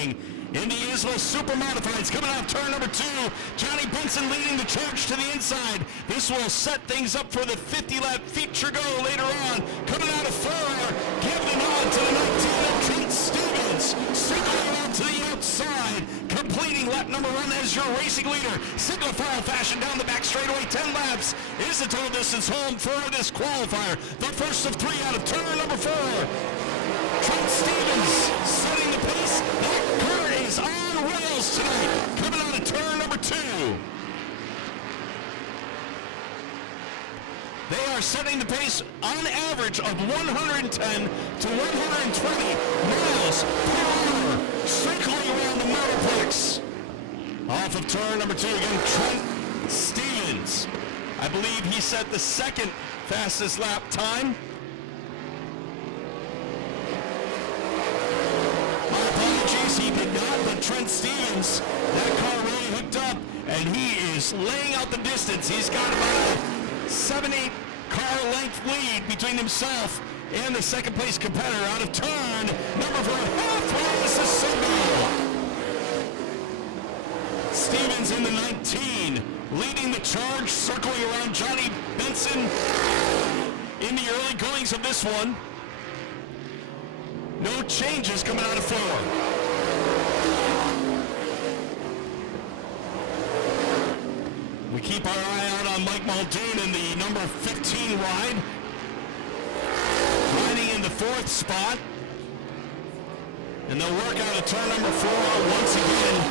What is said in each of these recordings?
racing in the ISMA Supermodified. Coming out of turn number 2, Johnny Benson leading the charge to the inside. This will set things up for the 50-lap feature go later on. Coming out of 4, give the nod to the 19 of Trent Stevens, circling around to the outside, completing lap number 1 as your racing leader. Single file fashion down the back straightaway, 10 laps is the total distance home for this qualifier. The first of 3 out of turn number 4. Trent Stevens setting the pace. That car is on rails tonight, coming out of turn number 2. They are setting the pace on average of 110 to 120 miles per hour, circling around the Motorplex. Off of turn number 2 again, Trent Stevens. I believe he set the second fastest lap time. He did not, but Trent Stevens, that car really hooked up, and he is laying out the distance. He's got about a 7-8 car length lead between himself and the second place competitor. Out of turn number 4, halfway is the Stevens in the 19, leading the charge, circling around Johnny Benson in the early goings of this one. No changes coming out of 4. We keep our eye out on Mike Muldoon in the number 15 ride, riding in the 4th spot. And they'll work out of turn number 4 once again.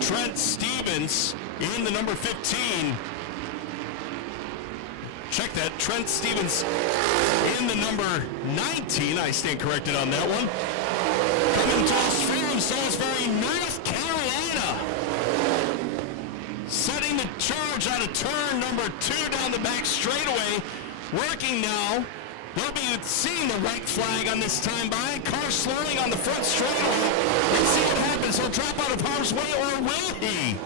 Trent Stevens in the number 15. Check that, Trent Stevens in the number 19. I stand corrected on that one. Coming to us from Salisbury, North Carolina. Setting the charge out of turn number 2 down the back straightaway. Working now. They'll be seeing the white flag on this time by. Car slowing on the front straightaway. Let's see what happens. He'll drop out of harm's way, or will he?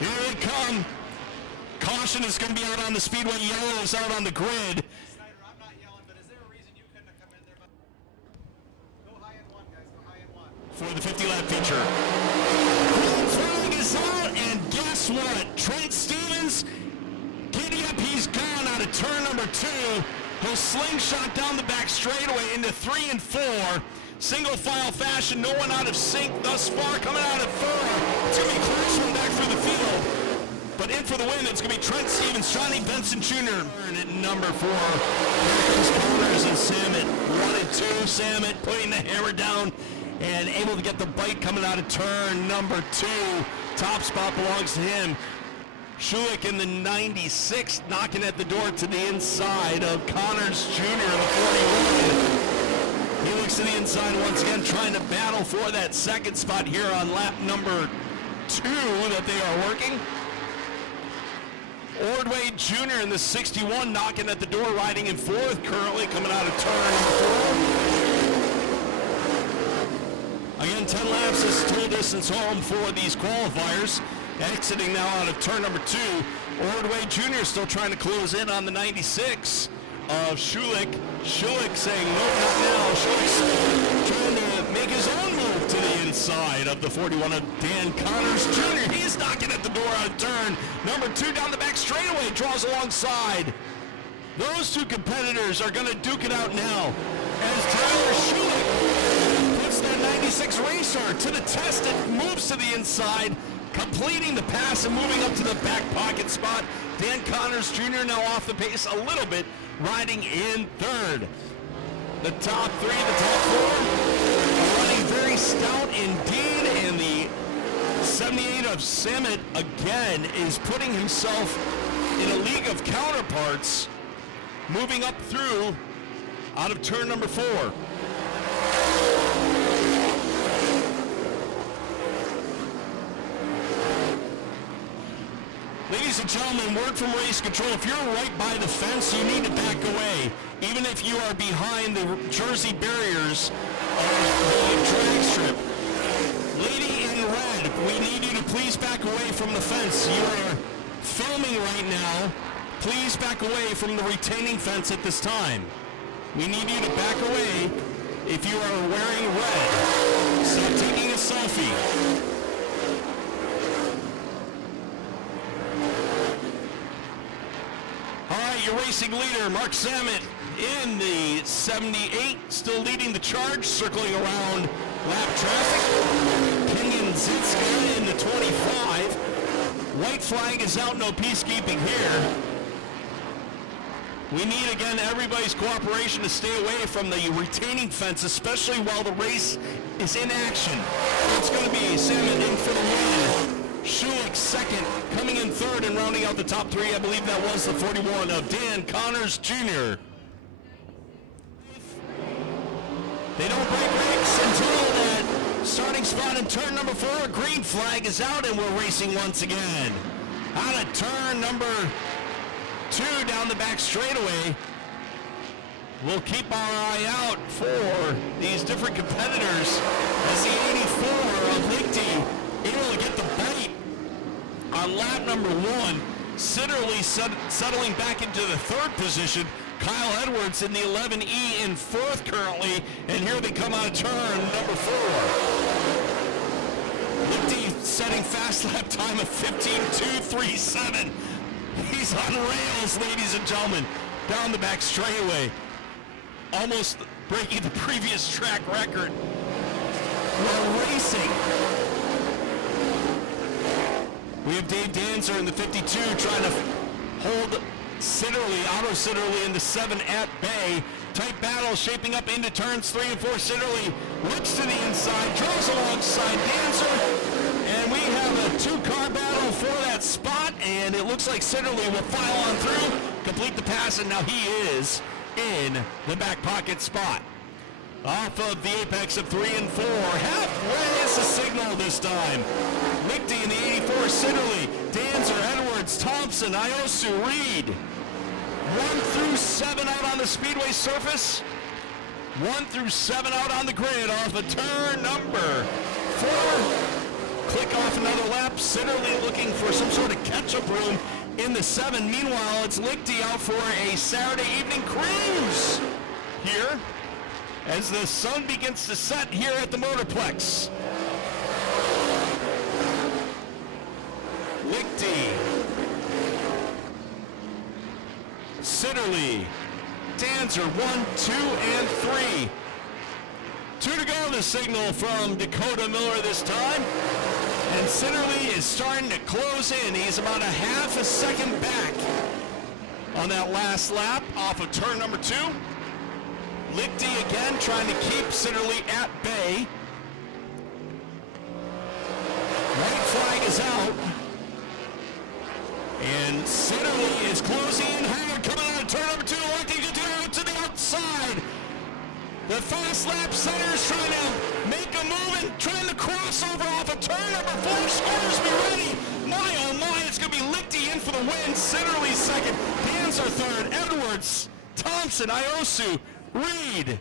Here they come. Caution is going to be out on the speedway. Yellow is out on the grid. Snyder, I'm not yelling, but is there a reason you couldn't have come in there? Go high in 1, guys. Go high in 1. For the 50-lap feature. Green flag is out, and guess what? Trent Stevens, giddy up, he's gone out of turn number 2. He'll slingshot down the back straightaway into 3 and 4. Single file fashion, no one out of sync thus far. Coming out of 4. It's going to be close one back through the field. But in for the win, it's going to be Trent Stevens, Johnny Benson Jr. And at number 4, Connors and Samet. 1 and 2, Samet putting the hammer down and able to get the bite coming out of turn number 2. Top spot belongs to him. Schulich in the 96, knocking at the door to the inside of Connors Jr. in the 41. He looks to the inside once again, trying to battle for that second spot here on lap number 2 that they are working. Ordway Jr. in the 61, knocking at the door, riding in 4th, currently coming out of turn number 4. Again, 10 laps is total distance home for these qualifiers. Exiting now out of turn number 2. Ordway Jr. still trying to close in on the 96 of Schulich. Schulich saying, no, not now. Schulich trying to make his own move to the inside of the 41 of Dan Connors Jr. He's knocking at the door out of turn number 2 down the back straightaway, draws alongside. Those two competitors are going to duke it out now as Tyler Schulich puts their 96 racer to the test and moves to the inside, completing the pass and moving up to the back pocket spot. Dan Connors Jr. now off the pace a little bit, riding in 3rd. The top 3, the top 4 are running very stout indeed, and the 78 of Samet again is putting himself in a league of counterparts, moving up through out of turn number 4. Ladies and gentlemen, word from race control, if you're right by the fence, you need to back away. Even if you are behind the Jersey barriers of the drag strip. Lady in red, we need you to please back away from the fence. You are filming right now please back away from the retaining fence at this time. We need you to back away if you are wearing red. Stop taking a selfie. All right, your racing leader, Mark Zammit, in the 78, still leading the charge, circling around lap traffic. Pinion Zitska in the 25. White flag is out, no peacekeeping here. We need, again, everybody's cooperation to stay away from the retaining fence, especially while the race is in action. It's going to be Salmon in for the win. Schulich second, coming in third and rounding out the top three. I believe that was the 41 of Dan Connors Jr. They don't break ranks until that starting spot in turn number 4. Green flag is out and we're racing once again. Out of turn number 2 down the back straightaway. We'll keep our eye out for these different competitors as the 84 of Lichty able to get the bite on lap number 1. Sitterly settling back into the 3rd position. Kyle Edwards in the 11E in 4th currently, and here they come out of turn number 4. Lichty setting fast lap time of 15.237. He's on rails, ladies and gentlemen, down the back straightaway, almost breaking the previous track record. We're racing. We have Dave Danzer in the 52 trying to hold Sitterly, Otto Sitterly in the 7 at bay. Tight battle shaping up into turns 3 and 4. Sitterly looks to the inside, draws alongside Danzer, and we have a 2-car battle for that spot, and it looks like Sitterly will file on through, complete the pass, and now he is in the back pocket spot. Off of the apex of 3 and 4. Halfway is the signal this time. Lichty in the 84, Sitterly, Danzer, Edwards, Thompson, Iosu, Reed. 1 through 7 out on the speedway surface. 1 through 7 out on the grid off of turn number 4. Click off another lap. Sitterly looking for some sort of catch-up room in the 7. Meanwhile, it's Lichty out for a Saturday evening cruise here as the sun begins to set here at the Motorplex. Lichty, Sitterly, Danzer, 1, 2, and 3. 2 to go, the signal from Dakota Miller this time. And Sitterly is starting to close in. He's about a half a second back on that last lap off of turn number 2. Lichty again trying to keep Sitterly at bay. White flag is out. And Sitterly is closing in hard, coming out of turn number 2, looking to do to the outside. The fast lap center is trying to make a move and trying to cross over off of turn number 4. Scorers be ready. My oh my, it's going to be Lichty in for the win. Sitterly second. Danzer third. Edwards, Thompson, Iosu, Reed,